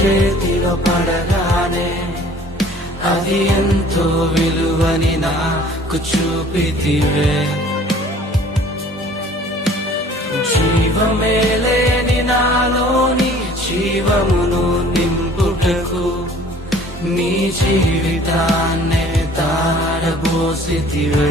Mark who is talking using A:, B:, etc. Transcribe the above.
A: చేతిలో పడగానే అది ఎంతో విలువని నాకు చూపితివే. జీవమే లేని నాలోని జీవమును నింపుటకు నీ జీవితాన్నే తారబోసితివే.